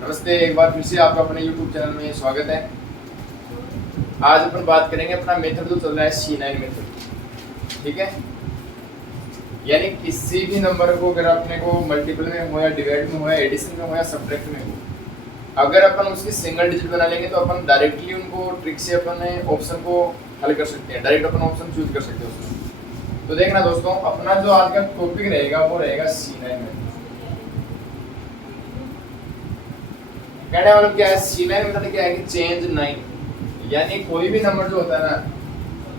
नमस्ते, एक बार फिर से आपका अपने YouTube चैनल में स्वागत है। आज अपन बात करेंगे अपना मेथड जो चल रहा है C9 मेथड, ठीक है। यानी किसी भी नंबर को अगर अपने को मल्टीपल में हो या डिवाइड में हो या एडिशन में हो या सब्ट्रैक्ट में हो, अगर अपन उसकी सिंगल डिजिट बना लेंगे तो अपन डायरेक्टली उनको ट्रिक से अपन ऑप्शन को हल कर सकते हैं, डायरेक्ट अपन ऑप्शन चूज कर सकते हैं उसमें। तो देखना दोस्तों, अपना जो आज का टॉपिक रहेगा वो रहेगा C9 मेथड। कहने वाला क्या है, C9 मेथड क्या है कि चेंज 9, यानी कोई भी नंबर जो होता है ना,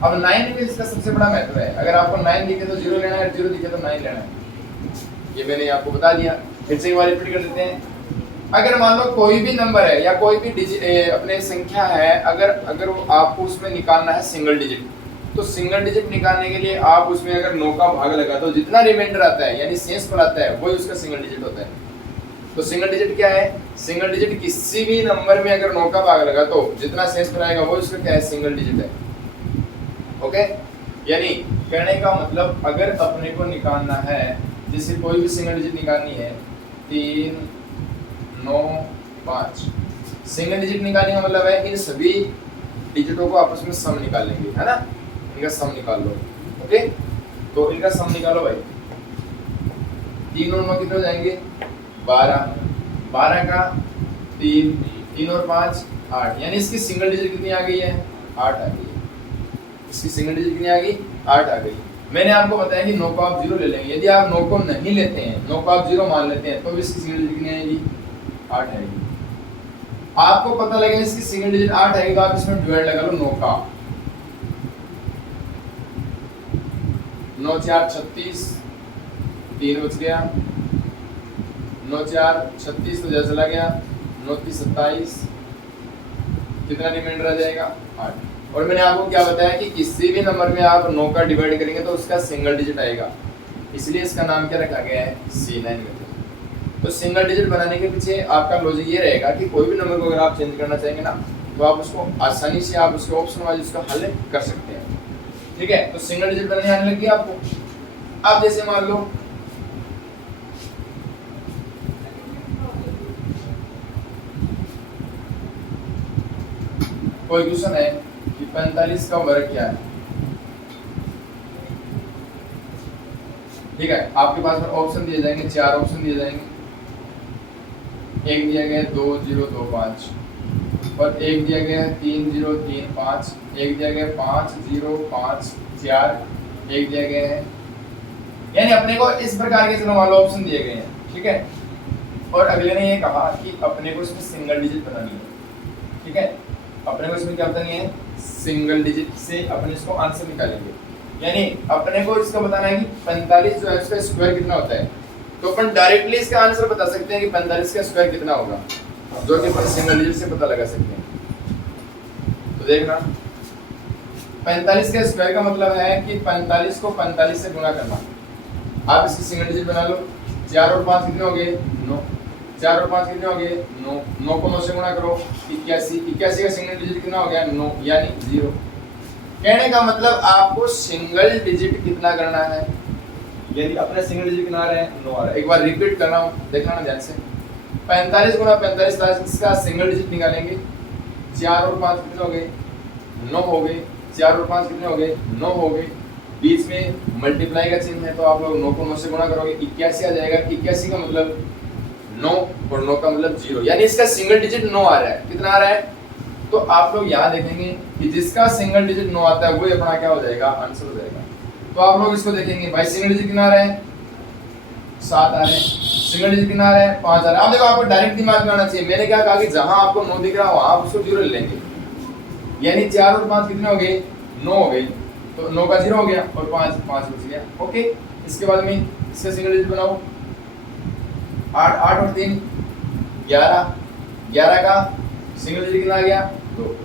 अब 9 में इसका सबसे बड़ा महत्व है। अगर आपको 9 दिखे तो 0 लेना है, 0 दिखे तो 9 लेना है। ये मैंने आपको बता दिया, फिर से एक बार रिपीट कर देते हैं। अगर मान लो कोई भी नंबर है या कोई भी अपने संख्या है, अगर आपको उसमें निकालना है सिंगल डिजिट, तो सिंगल डिजिट निकालने के लिए आप उसमें अगर 9 का भाग लगा तो जितना रिमाइंडर आता है यानी शेषफल आता है वही उसका सिंगल डिजिट होता है। तो सिंगल डिजिट क्या है, सिंगल डिजिट किसी भी नंबर में अगर 9 का भाग लगा तो जितना शेषफल आएगा वो उसका क्या है, सिंगल डिजिट है। ओके, यानी कहने का मतलब अगर अपने को निकालना है, जैसे कोई भी सिंगल डिजिट निकालनी है 3, 9, 5, सिंगल डिजिट निकालने का मतलब है इन सभी डिजिटों को आपस में सम निकाल लेंगे, है ना। इनका सम निकाल लो। ओके, तो इनका सम निकालो भाई। 3 और 9 कितने हो जाएंगे, 12, 12 का 3, 3 और 5 8, यानी इसकी सिंगल डिजिट कितनी आ गई है, 8 आ गई है। इसकी सिंगल डिजिट कितनी आ गई, 8 आ गई। मैंने आपको बताया कि 9 को आप 0 ले लेंगे। यदि आप 9 को नहीं लेते हैं, 9 को आप 0 मान लेते हैं, तो इसकी सिंगल डिजिट कितनी आएगी, 8 आएगी। आपको पता लगेगा इसकी सिंगल डिजिट 8 आएगी तो आप इसमें डिवाइड लगा लो 9 का। 9 4 36, 3 बच गया, 9 4 36 तो जैसे चला गया, 9 3 27, कितना रिमाइंडर आ जाएगा, 8। और मैंने आपको क्या बताया कि किसी भी नंबर में आप 9 का डिवाइड करेंगे तो उसका सिंगल डिजिट आएगा, इसलिए इसका नाम क्या रखा गया है, C9 मेथड। तो सिंगल डिजिट बनाने के पीछे आपका लॉजिक ये रहेगा कि कोई भी नंबर को अगर आप चेंज करना चाहेंगे ना, तो आप उसको आसानी से आप उसके ऑप्शन वाइज उसका हल कर सकते हैं। ठीक है, तो सिंगल डिजिट बनाने आने लगी आपको। अब जैसे मान लो कोई क्वेश्चन है कि 45 का वर्ग क्या है। ठीक है, आपके पास में ऑप्शन दिए जाएंगे, 4 ऑप्शन दिए जाएंगे। एक दिया गया है 2025, और एक दिया गया है 3035, एक दिया गया है 5054, एक दिया गया है, यानी अपने को इस प्रकार के चलो मान लो ऑप्शन दिए गए हैं। ठीक है, और अगले ने ये कहा कि अपने को इसमें सिंगल डिजिट बनानी है। ठीक है, अपने को इसमें क्या बतानी है, सिंगल डिजिट से अपने इसको आंसर निकालेंगे। यानी अपने को इसका बताना है कि 45 जो है उसका स्क्वायर कितना होता है, तो अपन डायरेक्टली इसका आंसर बता सकते हैं कि 45 का स्क्वायर कितना होगा, जो कि अपन सिंगल डिजिट से पता लगा सकते हैं। तो देखना, 45 का स्क्वायर का मतलब है कि 45 को 45 से गुणा करना। आप इसकी सिंगल डिजिट बना लो। 4 और 5 कितने हो गए, 9, 4 और 5 कितने हो गए, 9, 9 को 9 से गुणा करो, 81, 81 का सिंगल डिजिट कितना हो गया, 9, यानी 0। कहने का मतलब आपको सिंगल डिजिट कितना करना है, यदि अपने सिंगल डिजिट कितना आ रहा है, 9 आ रहा है। एक बार रिपीट कर रहा हूँ, देखना ना ध्यान से। 45 गुणा 45 इसका सिंगल डिजिट निकालेंगे। 4 और 5 कितने हो गए, 9 हो गए। 4 और 5 कितने हो गए, 9 हो गए। बीच में मल्टीप्लाई का चिन्ह है तो आप लोग 9 को 9 से गुणा करोगे, 81 आ जाएगा। 81 का मतलब 9 और 9 का मतलब 0, यानी इसका सिंगल डिजिट 9 आ रहा है। कितना आ रहा है, तो आप लोग यहाँ देखेंगे कि जिसका सिंगल डिजिट 9 आता है वही अपना क्या हो जाएगा, आंसर हो जाएगा। तो आप लोग इसको देखेंगे, भाई सिंगल डिजिट कितना आ रहा है, 7 आ रहे हैं। सिंगल डिजिट कितना आ रहा है, 5 आ रहा है। अब देखो आपको डायरेक्ट दिमाग में आना चाहिए। मैंने क्या कहा कि जहां आपको 9 दिख रहा हो आप उसको 0 ले लेंगे, यानी 4 और 5 कितने हो गए, 9 हो गए। तो 9 का 0 हो गया और 5 बच गया। ओके, इसके बाद में इसका सिंगल डिजिट बनाओ। 8, 8 और 3 11, 11 का सिंगल डिजिट कितना आ गया, 2।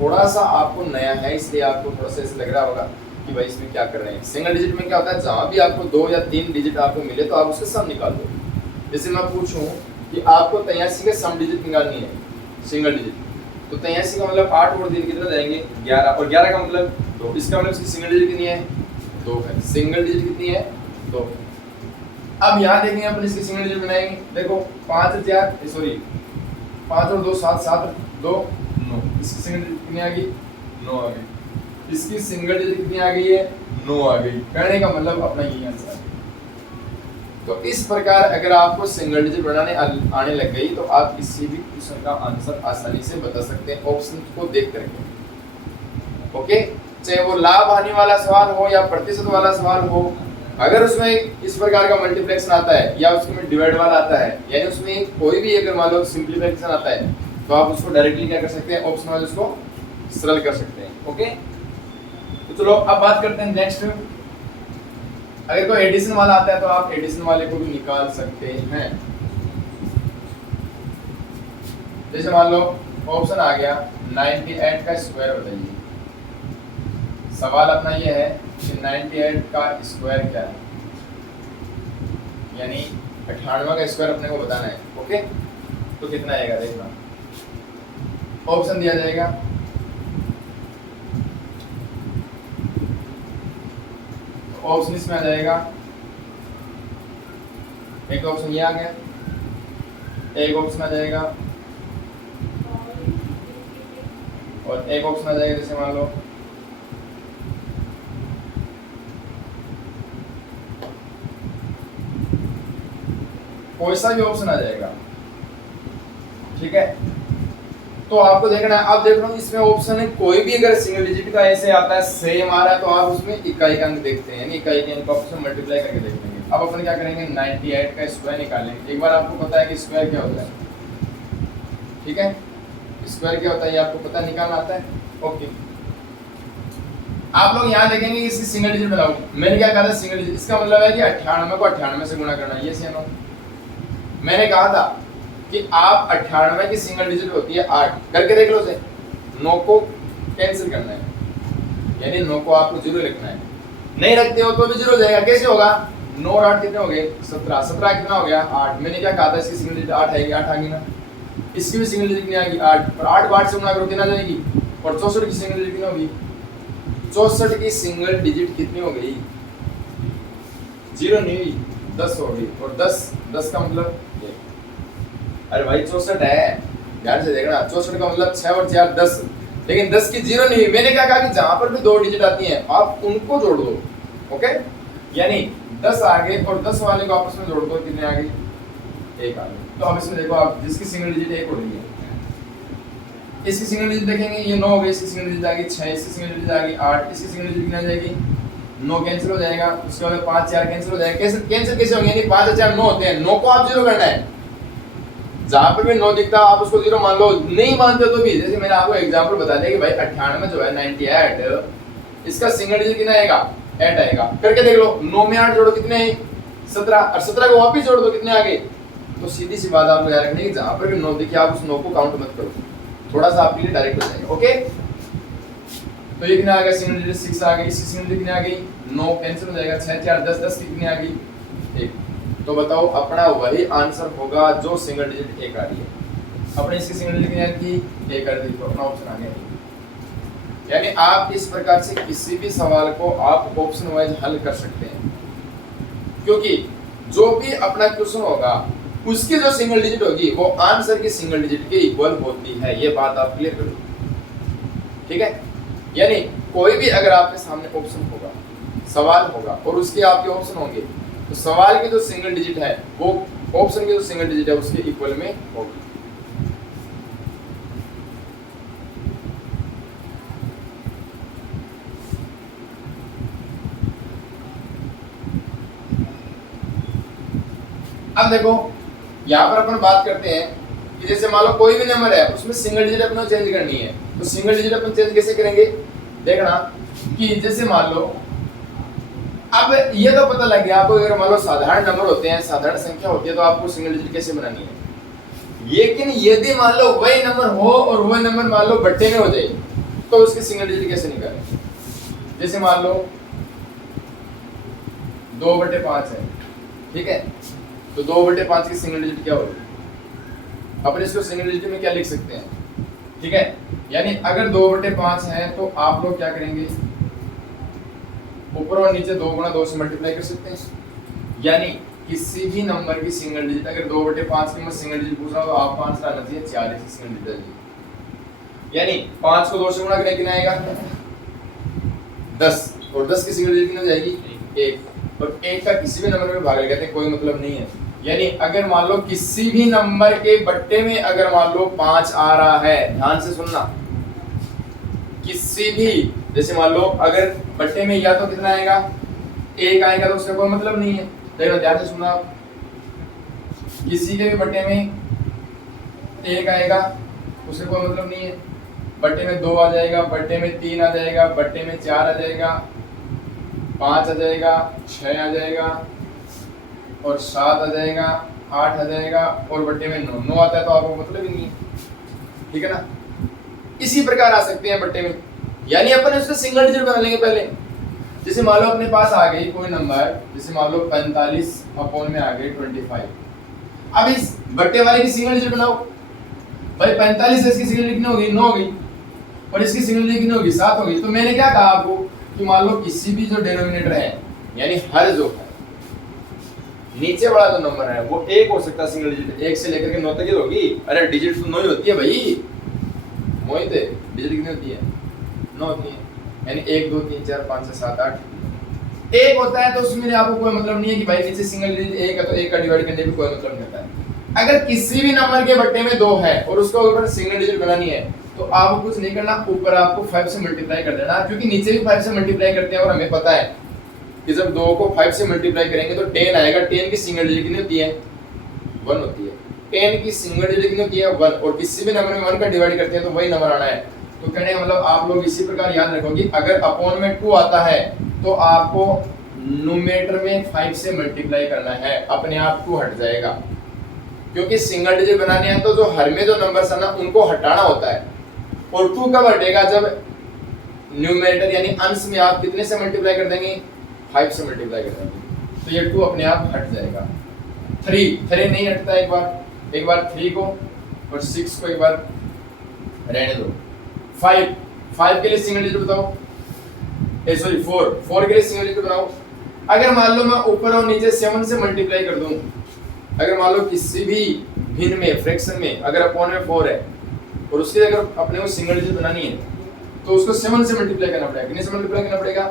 थोड़ा सा आपको नया है इसलिए आपको थोड़ा सा लग रहा होगा कि भाई इसमें क्या कर रहे हैं। सिंगल डिजिट में क्या होता है, जहां भी आपको 2 या 3 डिजिट आपको मिले तो आप उसका सम निकाल दो। जैसे मैं पूछूं कि आपको 83 का सम डिजिट निकालनी है, सिंगल डिजिट, तो 83 का मतलब 8 और 3 कितने जाएंगे, 11, और 11 का मतलब 2। इसका मतलब इसकी सिंगल डिजिट कितनी है, 2 है। सिंगल डिजिट कितनी है, 2। अब यहाँ देखेंगे अपन इसकी सिंगल डिजिट बनाएंगे। देखो 5 4 सॉरी 5 और 2 7, 7 2 9। इसकी सिंगल डिजिट कितनी आ गई? 9 आ गई। इसकी सिंगल डिजिट कितनी आ गई है? 9 आ गई। कहने का मतलब अपना यही आंसर है। तो इस प्रकार अगर आपको सिंगल डिजिट बनाने आने लग गई तो आप किसी भी क्वेश्चन का आंसर आसानी से बता सकते हैं ऑप्शन को देख करके। ओके, चाहे वो लाभ हानि वाला सवाल हो या प्रतिशत वाला सवाल हो, अगर उसमें इस प्रकार का मल्टीप्लिकेशन आता है या उसमें डिवाइड वाला आता है, यानी उसमें कोई भी अगर मान लो सिंपलीफिकेशन आता है, तो आप उसको डायरेक्टली क्या कर सकते हैं, ऑप्शन वाले उसको सरल कर सकते हैं। ओके, तो चलो अब बात करते हैं नेक्स्ट। अगर कोई एडिशन वाला आता है तो आप एडिशन वाले को भी निकाल सकते हैं। जैसे मान लो ऑप्शन आ गया 98 का स्क्वायर बताइए। सवाल अपना ये है कि 98 का स्क्वायर क्या है, यानी 98 का स्क्वायर अपने को बताना है। ओके, तो कितना आएगा देखना, ऑप्शन दिया जाएगा। ऑप्शन इसमें आ जाएगा, एक ऑप्शन ये आ गया, एक ऑप्शन आ जाएगा और एक ऑप्शन आ जाएगा। जैसे मान लो कोई सा भी ऑप्शन आ जाएगा, ठीक है। तो आपको देखना है, अब देख लो इसमें ऑप्शन है कोई भी अगर सिंगल डिजिट का ऐसे आता है सेम आ रहा है तो आप उसमें इकाई का अंक देखते हैं, यानी इकाई के अंक को आपस में मल्टीप्लाई करके देख लेंगे। अब अपन क्या करेंगे, 98 का स्क्वायर निकालेंगे। एक बार आपको पता है कि स्क्वायर क्या होता है, ठीक है, स्क्वायर क्या होता है ये आपको पता निकालना आता है। ओके, आप लोग यहाँ देखेंगे इसकी सिंगल डिजिट बनाओ। मैंने क्या कहा था, सिंगल डिजिट, इसका मतलब है कि 98 को 98 से गुणा करना, ये सेम हो। मैंने कहा था कि आप 98 की सिंगल डिजिट होती है 8, करके देख लो से 9 को कैंसिल करना है, यानी 9 को आपको 0 लिखना है। नहीं रखते हो तो भी 0 हो जाएगा। कैसे होगा, 9 और 8 कितने हो गए, 17, 17 कितना हो गया 8। मैंने क्या कहा था, इसकी सिंगल डिजिट 8 आएगी, 8 आ गई ना। इसकी भी सिंगल डिजिट कितनी आएगी 8, और 8 8 से गुणा करो कितना जाएगी, और 64 की सिंगल डिजिट कितनी होगी, 64 की सिंगल डिजिट कितनी हो गई, 0 नहीं हुई, 10 हो गई। और 10 का मतलब, अरे भाई 64 है, ध्यान से देखना, 64 का मतलब 6 और 4 10, लेकिन 10 की 0 नहीं हुई। मैंने क्या कहा कि जहां पर भी 2 डिजिट आती हैं आप उनको जोड़ दो। ओके, यानी 10 आ गए और 10 वाले को आपस में जोड़ दो, कितने आ गए, 1 आ गए। तो अब इसमें देखो आप, जिसकी सिंगल डिजिट 1 हो रही है, इसकी सिंगल डिजिट देखेंगे ये 9 हो गई, इसकी सिंगल डिजिट आ गई 6, इसकी सिंगल डिजिट आ गई 8, इसकी सिंगल डिजिट कितना जाएगी 9, कैंसिल हो जाएगा। उसके बाद 5 4 कैंसिल हो जाएगा। कैंसिल कैसे होंगे, यानी 5 और 4 9 होते हैं, 9 को आप 0 करना है। जहां पर भी 9 दिखता है आप उसको 0 मान लो, नहीं मानते तो भी, जैसे मैंने आपको एग्जांपल बता दिया कि भाई 98 जो है 98, इसका सिंगल डिजिट कितना आएगा 8 आएगा। करके देख लो, 9 में 8 जोड़ो कितने हैं 17, और 17 को वापस जोड़ दो कितने आ गए। तो सीधी सी बात आपको याद रखनी है कि जहां पर भी 9 दिखे आप उस 9 को काउंट मत करो, थोड़ा सा आपके लिए डायरेक्ट हो जाएगा। ओके, तो ये कितना आ गया, सिंगल डिजिट 6 आ गई, इसकी सिंगल डिजिट कितनी आ गई 9, कैंसिल हो जाएगा, 6 4 10, 10 कितनी आ गई 1। तो बताओ अपना वही आंसर होगा जो सिंगल डिजिट 1 आ रही है। अपने इसकी सिंगल डिजिट कितनी आ थी 1 आ रही, तो अपना ऑप्शन आ गया। यानी आप इस प्रकार से किसी भी सवाल को आप ऑप्शन वाइज हल कर सकते हैं, क्योंकि जो भी अपना क्वेश्चन होगा उसकी जो सिंगल डिजिट होगी वो आंसर की सिंगल डिजिट के इक्वल होती है। ये बात आप क्लियर कर लो, ठीक है। यानी कोई भी अगर आपके सामने ऑप्शन होगा, सवाल होगा और उसके आपके ऑप्शन होंगे, तो सवाल की जो सिंगल डिजिट है वो ऑप्शन की जो सिंगल डिजिट है उसके इक्वल में होगी। अब देखो यहाँ पर अपन बात करते हैं कि जैसे मान लो कोई भी नंबर है उसमें सिंगल डिजिट अपने चेंज करनी है, तो सिंगल डिजिट अपन चेंज कैसे करेंगे, देखना कि जैसे मान लो, अब ये तो पता लग गया आपको, अगर मान लो साधारण नंबर होते हैं, साधारण संख्या होती है, तो आपको सिंगल डिजिट कैसे बनानी है। लेकिन यदि मान लो वही नंबर हो और वही नंबर मान लो बट्टे में हो जाए, तो उसकी सिंगल डिजिट कैसे निकालें। जैसे मान लो 2/5 है, ठीक है, तो 2/5 की सिंगल डिजिट क्या होगी, अपन इसको सिंगल डिजिट में क्या लिख सकते हैं, ठीक है। यानी अगर 2/5 है तो आप लोग क्या करेंगे, ऊपर और नीचे 2 गुणा 2 से मल्टीप्लाई कर सकते हैं। यानी किसी भी नंबर की सिंगल डिजिट, अगर 2/5 की मैं सिंगल डिजिट पूछ रहा हूँ तो आपका आंसर आना चाहिए 4 की सिंगल डिजिट। यानी 5 को 2 से गुणा करके कितना आएगा 10, और 10 की सिंगल डिजिट कितनी हो जाएगी 1, और 1 का किसी भी नंबर में भाग कहते हैं कोई मतलब नहीं है। यानी अगर मान लो किसी भी नंबर के बट्टे में अगर मान लो 5 आ रहा है, ध्यान से सुनना, किसी भी, जैसे मान लो अगर बट्टे में या तो कितना आएगा 1 आएगा तो उसका कोई मतलब नहीं है। देखो ध्यान से सुनना, किसी के भी बट्टे में 1 आएगा उससे कोई मतलब नहीं है। बट्टे में 2 आ जाएगा, बट्टे में 3 आ जाएगा, बट्टे में 4 आ जाएगा, 5 आ जाएगा, 6 आ जाएगा, और 7 आ जाएगा, 8 आ जाएगा, और बट्टे में 9 आता है तो आपको मतलब ही नहीं है, ठीक है ना। इसी प्रकार आ सकते हैं बट्टे में, यानी अपन उसका सिंगल डिजिट बना लेंगे पहले। जैसे मान लो अपने पास आ गई कोई नंबर, जैसे मान लो 45 अपॉन में आ गई 25। अब इस बट्टे वाले की सिंगल डिजिट बनाओ भाई। 45 है, इसकी सिंगल डिजिट कितनी होगी 9 होगी, और इसकी सिंगल डिजिट कितनी होगी 7 होगी। तो मैंने क्या कहा आपको कि मान लो किसी भी जो डिनोमिनेटर है, यानी हर जो है नीचे वाला जो नंबर है वो 1 हो सकता है सिंगल डिजिट, 1 से लेकर के 9 तक ही होगी। अरे डिजिट तो 9 ही होती है भाई, मोहित डिजिट कितनी होती है 9 होती है। यानी 1 2 3 4 5 6 7 8 1 होता है, तो उसमें आपको कोई मतलब नहीं है कि भाई नीचे सिंगल डिजिट 1 है तो 1 का डिवाइड करने में कोई मतलब नहीं होता है। अगर किसी भी नंबर के बट्टे में 2 है और उसका ऊपर सिंगल डिजिट बनानी है तो आपको कुछ नहीं करना, ऊपर आपको 5 से मल्टीप्लाई कर देना, क्योंकि नीचे भी 5 से मल्टीप्लाई करते हैं और हमें पता है कि जब 2 को 5 से मल्टीप्लाई करेंगे तो 10 आएगा। 10 की सिंगल डिजिट कितनी होती है 1 होती है। 10 की सिंगल डिजिट कितनी होती है 1, और किसी भी नंबर में 1 का डिवाइड करते हैं तो वही नंबर आना है। तो कहने का मतलब आप लोग इसी प्रकार याद रखो कि अगर अपॉन में 2 आता है तो आपको न्यूमरेटर में 5 से मल्टीप्लाई करना है, अपने आप 2 हट जाएगा। क्योंकि सिंगल डिजिट बनाने हैं तो जो हर में जो नंबर्स है ना उनको हटाना होता है, और 2 कब हटेगा जब न्यूमरेटर यानी अंश में आप कितने से मल्टीप्लाई कर देंगे 5 से मल्टीप्लाई कर देंगे, तो ये 2 अपने आप हट जाएगा। 3 नहीं हटता, एक बार 3 को और 6 को एक बार रहने दो। 5 के लिए सिंगल डिजिट बताओ, सॉरी 4 के लिए सिंगल डिजिट बनाओ। अगर मान लो मैं ऊपर और नीचे 7 से मल्टीप्लाई कर दूं, अगर मान लो किसी भी भिन्न में फ्रैक्शन में अगर अपॉन में 4 है और उसके अगर अपने को सिंगल डिजिट बनानी है तो उसको 7 से मल्टीप्लाई करना पड़ेगा। कितने से मल्टीप्लाई करना पड़ेगा,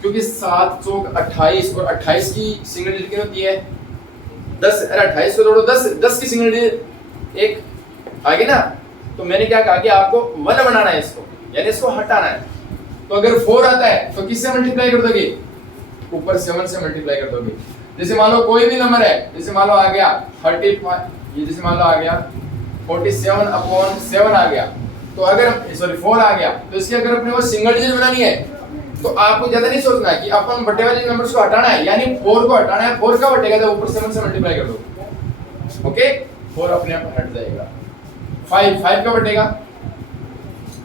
क्योंकि 7 चौक 28 और 28 की सिंगल डिजिट कितनी होती है 10। अरे 28 को जोड़ो 10 की सिंगल डिजिट 1 आगे ना। तो मैंने क्या कहा कि आपको 1 बनाना है इसको, यानी इसको हटाना है। तो अगर 4 आता है तो किससे मल्टीप्लाई कर दोगे, ऊपर 7 से मल्टीप्लाई कर दोगे। जैसे मान लो कोई भी नंबर है, जैसे मान लो आ गया 35, ये जैसे मान लो आ गया 47 अपॉन 7 आ गया, तो अगर सॉरी 4 आ गया तो इसकी अगर अपने को सिंगल डिजिट बनानी है तो आपको ज्यादा नहीं सोचना है कि अपन बटे वाले नंबर्स को हटाना है, यानी 4 को हटाना है। 4 कब हटेगा जब ऊपर 7 से मल्टीप्लाई कर दो, ओके 4 अपने आप हट जाएगा। 5 कब हटेगा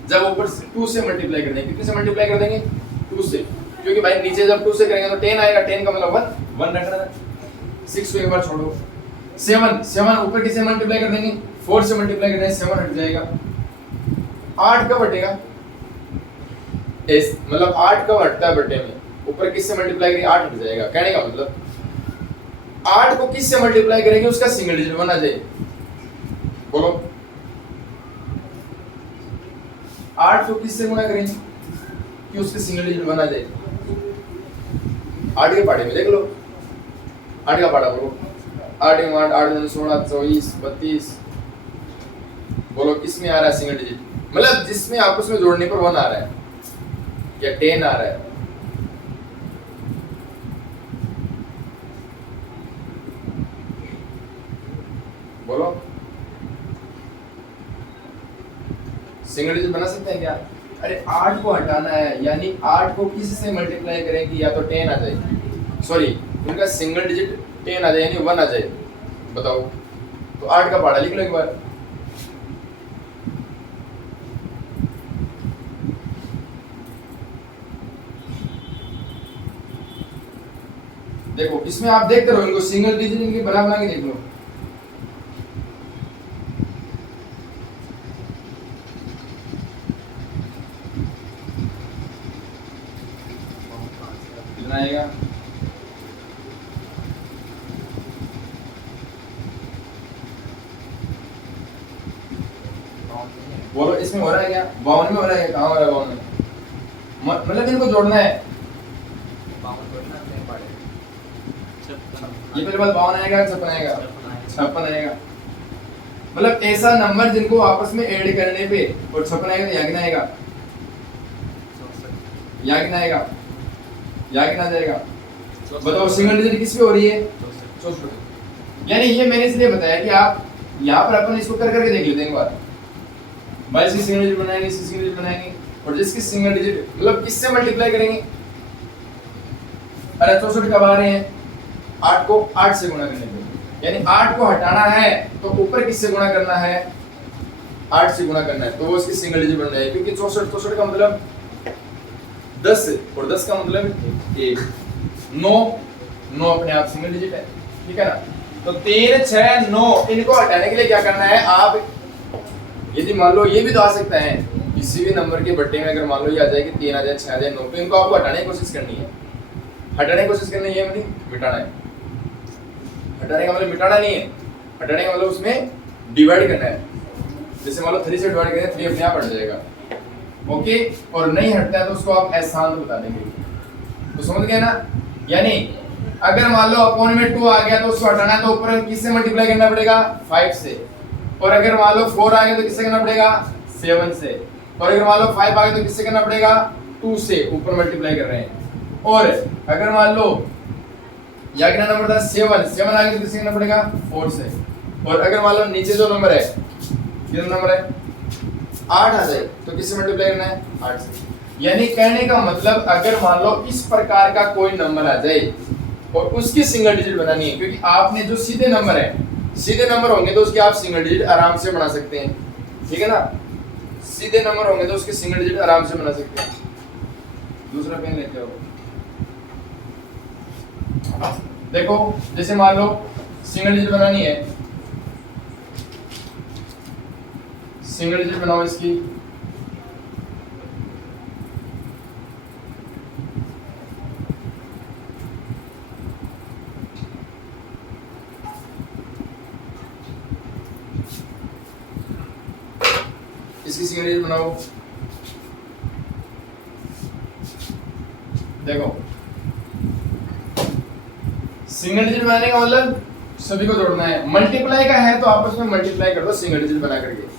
जब ऊपर 2 से मल्टीप्लाई कर देंगे। कितने से मल्टीप्लाई कर देंगे 2 से, क्योंकि भाई नीचे जब 2 से करेंगे तो 10 आएगा, 10 का मतलब 1 रखना है। 6 को एक बार छोड़ो। 7 ऊपर किसे मल्टीप्लाई कर देंगे 4 से मल्टीप्लाई कर देंगे 7 हट जाएगा। 8 कब हटेगा, मतलब 8 कब हटता है बटे में, ऊपर किससे मल्टीप्लाई करेंगे 8 हट जाएगा। कहने का मतलब 8 को किससे मल्टीप्लाई करेंगे उसका सिंगल डिजिट बना जाए, बोलो 8 को किससे गुणा करेंगे कि उसके सिंगल डिजिट बना जाए। 8 के पाड़े में देख लो, 8 का पाड़ा बोलो, 8 में 8 8 में 16 24 32, बोलो किसमें आ रहा है सिंगल डिजिट, मतलब जिसमें आपस में जोड़ने पर 1 आ रहा है या 10 आ रहा है। बोलो सिंगल डिजिट बना सकते हैं क्या। अरे 8 को हटाना है, यानी 8 को किस से मल्टीप्लाई करेंगे, या तो 10 आ जाए, सॉरी उनका सिंगल डिजिट 10 आ जाए यानी 1 आ जाए, बताओ। तो 8 का पहाड़ा लिख लो एक बार। देखो इसमें आप देखते रहो, इनको सिंगल डिजिट इनके बना बना के देख लो। कितना आएगा बोलो इसमें हो रहा है क्या? 52 में हो रहा है? कहाँ हो रहा है 52 में? मतलब इनको जोड़ना है। ये पहले बात 52 आएगा 56 आएगा? 56 आएगा। मतलब ऐसा नंबर जिनको आपस में ऐड करने पे और 56 आएगा तो यहाँ कितना आएगा? यहाँ कितना आएगा? यहाँ कितना जाएगा? बताओ सिंगल डिजिट किस पे हो रही है? 64। यानी ये मैंने इसलिए बताया कि आप यहाँ पर अपन इसको कर करके देख लेते हैं एक बार। 22 की सिंगल डिजिट बनाएंगे, इसकी सिंगल डिजिट बनाएंगे और जिसकी सिंगल डिजिट मतलब किससे मल्टीप्लाई करेंगे? अरे 64 कब आ रहे हैं? 8 को 8 से गुणा करने पे, यानी 8 को हटाना है तो ऊपर किससे गुणा करना है? 8 से गुणा करना है, तो वो इसकी सिंगल डिजिट बन जाएगी। क्योंकि 64 का मतलब 10 और 10 का मतलब 1, 9 अपने आप सिंगल डिजिट है, ठीक है ना? तो 3 6 9 इनको हटाने के लिए क्या करना है? आप यदि मान लो ये भी तो आ सकता है किसी भी नंबर के बट्टे में, अगर मान लो ये आ जाए कि 3 आ जाए 6 आ जाए 9, तो इनको आपको हटाने की कोशिश करनी है। हटाने की कोशिश करनी है मतलब मिटाना है। हटाने का मतलब मिटाना नहीं है, हटाने का मतलब उसमें डिवाइड करना है। जैसे मान लो 3 से डिवाइड करें 3 अपने आप हट जाएगा, ओके? और नहीं हटता है तो उसको आप अशांत बता देंगे। तो समझ गए ना? यानी अगर मान लो अपॉन में 2 आ गया तो उसको हटाना है तो ऊपर किससे मल्टीप्लाई करना पड़ेगा? 5 से। और अगर मान लो 4 आ गया तो किससे करना पड़ेगा? 7 से। और अगर मान लो 5 आ गया तो किससे करना पड़ेगा? 2 से। ऊपर मल्टीप्लाई कर रहे हैं। और अगर मान लो या कितना नंबर था? 7 आ गया तो किससे करना पड़ेगा? 4 से। और अगर मान लो नीचे जो नंबर है, कितना नंबर है? 8 आ जाए तो किससे मल्टीप्लाई करना है? 8 से। यानी कहने का मतलब अगर मान लो इस प्रकार का कोई नंबर आ जाए और उसकी सिंगल डिजिट बनानी है, क्योंकि आपने जो सीधे नंबर है, सीधे नंबर होंगे तो उसकी आप सिंगल डिजिट आराम से बना सकते हैं, ठीक है ना? सीधे नंबर होंगे तो उसकी सिंगल डिजिट आराम से बना सकते हैं। दूसरा पेन लेके आओ। देखो जैसे मान लो सिंगल डिजिट बनानी है, सिंगल डिजिट बनाओ इसकी। इसकी सिंगल डिजिट बनाओ। देखो सिंगल डिजिट बनाने का मतलब सभी को जोड़ना है। मल्टीप्लाई का है तो आपस में मल्टीप्लाई कर दो सिंगल डिजिट बना करके।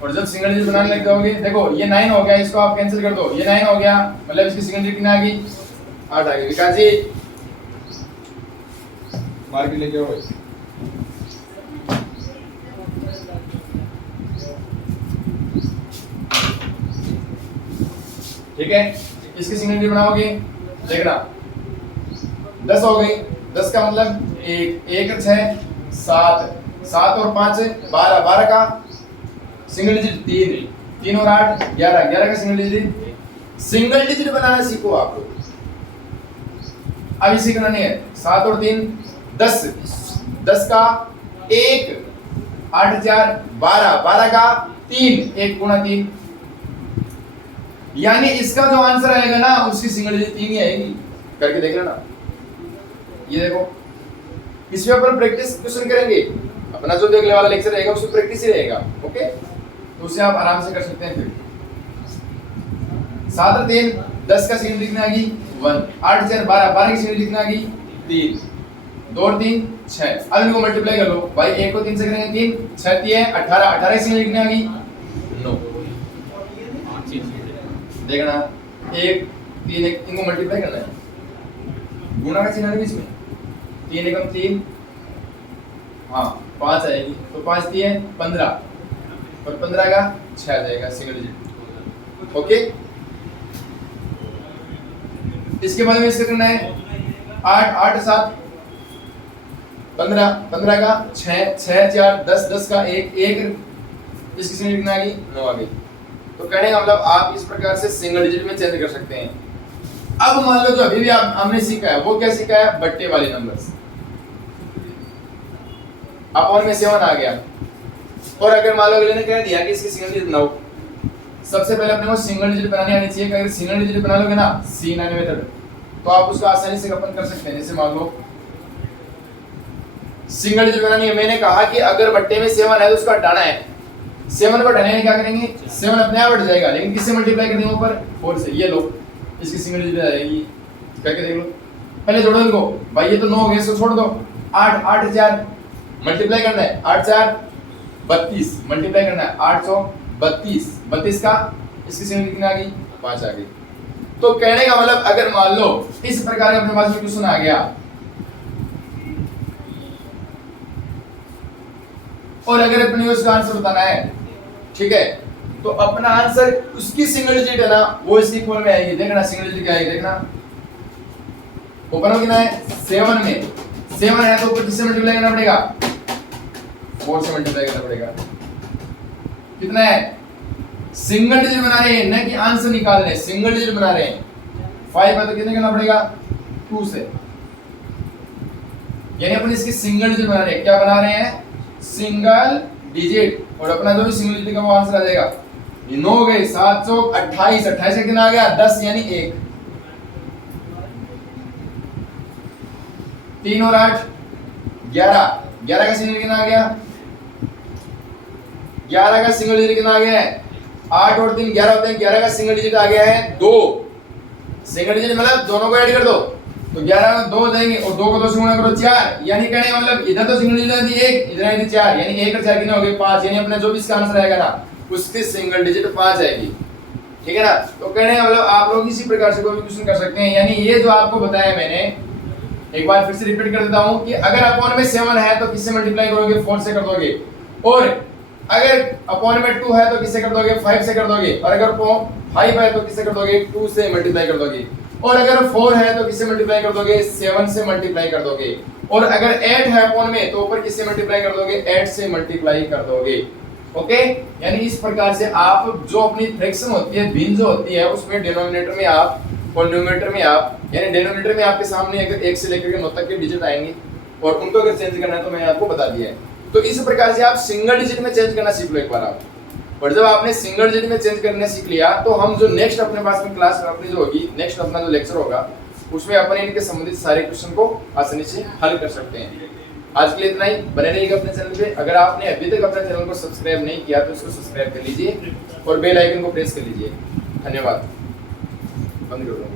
और जब सिंगल डिजिट बनाने लग जाओगे, देखो ये 9 हो गया, इसको आप कैंसिल कर दो, ये 9 हो गया, मतलब इसकी सिंगल डिजिट कितनी आ गई? 8 आ गई। विकास जी मार के लेके आओ। ठीक है, इसकी सिंगल डिजिट बनाओगे, देखना 10 हो गई। 10 का मतलब 1 6 7 7 और 5 12 12 का सिंगल डिजिट 3 और 8 11 11 का सिंगल डिजिट। सिंगल डिजिट बनाना सीखो आप लोग। अब इसी करना नहीं है, 7 और 3 10 10 का 1 8 4 12 12 का 3 1 गुणा 3, यानी इसका जो आंसर आएगा ना उसकी सिंगल डिजिट 3 ही आएगी। करके देख लेना। ये देखो इस पे अपन प्रैक्टिस क्वेश्चन करेंगे, अपना जो अगले वाला लेक्चर रहेगा उसमें प्रैक्टिस ही रहेगा, ओके? तो उसे आप आराम से कर सकते हैं। फिर 7 और 3 10 का सिंगल डिजिट आ गई 1, 8 4 12 12 की सिंगल डिजिट आ गई 3, 2 और 3 6। अब इनको मल्टीप्लाई कर लो भाई, 1 को 3 से करेंगे 3 6 3 18 18 की सिंगल डिजिट आ गई 9। देखना 1 3 1 इनको मल्टीप्लाई करना है, गुणा का चिन्ह है बीच में, 3 एकम 3 हाँ 5 आएगी, तो 5 3 15 और 15 का 6 आ जाएगा सिंगल डिजिट, ओके? इसके बाद में इससे करना है 8 8 7 15 15 का 6 6 4 10 10 का 1 1 इसकी सिंगल डिजिट आ गई 9 आ गई। तो कहने का मतलब आप इस प्रकार से सिंगल डिजिट में चेंज कर सकते हैं। अब मान लो जो अभी भी हमने सीखा है वो क्या सीखा है? बट्टे वाले नंबर्स। अपॉन में 7 आ गया, और अगर मान लो अगले ने कह दिया कि इसकी सिंगल डिजिट बनाओ, सबसे पहले अपने को सिंगल डिजिट बनानी आनी चाहिए। अगर सिंगल डिजिट बना लोगे ना C9 मेथड, तो आप उसको आसानी से अपन कर सकते हैं। जैसे मान लो सिंगल डिजिट बनानी है, मैंने कहा कि अगर बट्टे में 7 है तो उसको हटाना है, 7 को हटाने क्या करेंगे, 7 अपने आप हट जाएगा, लेकिन किससे मल्टीप्लाई कर देंगे ऊपर 4 से। ये लो इसकी सिंगल डिजिट आ जाएगी, करके देख लो। पहले जोड़ो इनको, भाई ये तो 9 हो गया, इसको छोड़ दो। 8 8 4 मल्टीप्लाई करना है, 8 4 32 मल्टीप्लाई करना है, 832 32 का इसकी सिंगल कितनी आ गई, 5 आ गई। तो कहने का मतलब अगर मान लो इस प्रकार का अपने पास में क्वेश्चन आ गया और अगर अपने उसका आंसर बताना है, ठीक है, तो अपना आंसर उसकी सिंगल डिजिट है ना वो इसकी फॉर्म में आएगी। देखना सिंगल डिजिट क्या आएगी, देखना ऊपर में कितना है 7 में 7 है तो ऊपर किससे मल्टीप्लाई करना पड़ेगा, 4 से मल्टीप्लाई करना पड़ेगा। कितना है, सिंगल डिजिट बना रहे हैं ना कि आंसर निकाल रहे हैं, सिंगल डिजिट बना रहे हैं। 5 है तो कितने करना पड़ेगा, 2 से, यानी अपन इसकी सिंगल डिजिट बना रहे हैं। क्या बना रहे हैं, सिंगल डिजिट, और अपना जो भी सिंगल डिजिट का वो आंसर आ जाएगा। ये 9 हो गए, 7 चौक 28 28 का कितना आ गया, 10 यानी 1। 3 और 8 11 11 का सिंगल कितना आ गया, 11 का सिंगल डिजिट कितना आ गया है, 8 और 3 11 होते हैं, 11 का सिंगल डिजिट आ गया है 2। सिंगल डिजिट मतलब दोनों को ऐड कर दो तो 11 में 2 हो जाएंगे, और 2 को 2 से गुणा करो 4, यानी कहने का मतलब इधर तो सिंगल डिजिट थी 1, इधर आई थी 4, यानी 1 और 4 कितने हो गए, 5। यानी अपना जो भी इसका आंसर आएगा ना उसकी सिंगल डिजिट 5 आएगी, ठीक है ना। तो कहने का मतलब आप लोग इसी प्रकार से कोई भी क्वेश्चन कर सकते हैं। यानी ये जो आपको बताया मैंने, एक बार फिर से रिपीट कर देता हूं कि अगर अपॉन में 7 है तो किससे मल्टीप्लाई करोगे, 4 से कर दोगे, और अगर अपॉन में 2 है तो किससे कर दोगे, 5 से कर दोगे, और अगर 5 है तो किससे कर दोगे, 2 से मल्टीप्लाई कर दोगे, और अगर 4 है तो किससे मल्टीप्लाई कर दोगे, 7 से मल्टीप्लाई कर दोगे, और अगर 8 है अपॉन में तो ऊपर किससे मल्टीप्लाई कर दोगे, 8 से मल्टीप्लाई कर दोगे। ओके, यानी इस प्रकार से आप जो अपनी फ्रैक्शन होती है, भिन्न जो होती है, उसमें डिनोमिनेटर में आप और न्यूमरेटर में आप, यानी डिनोमिनेटर में आपके सामने अगर 1 से लेकर के 9 तक के डिजिट आएंगे और उनको अगर चेंज करना है तो मैंने आपको बता दिया है। तो इस प्रकार से आप सिंगल डिजिट में चेंज करना सीख लो एक बार आप, और जब आपने सिंगल डिजिट में चेंज करना सीख लिया तो हम जो नेक्स्ट अपने पास में क्लास अपनी जो होगी, नेक्स्ट अपना जो लेक्चर होगा उसमें अपन इनके संबंधित सारे क्वेश्चन को आसानी से हल कर सकते हैं। आज के लिए इतना ही, बने रहिएगा अपने चैनल पे। अगर आपने अभी तक अपने चैनल को सब्सक्राइब नहीं किया तो इसको सब्सक्राइब कर लीजिए और बेल आइकन को प्रेस कर लीजिए। धन्यवाद। बंद कर दो।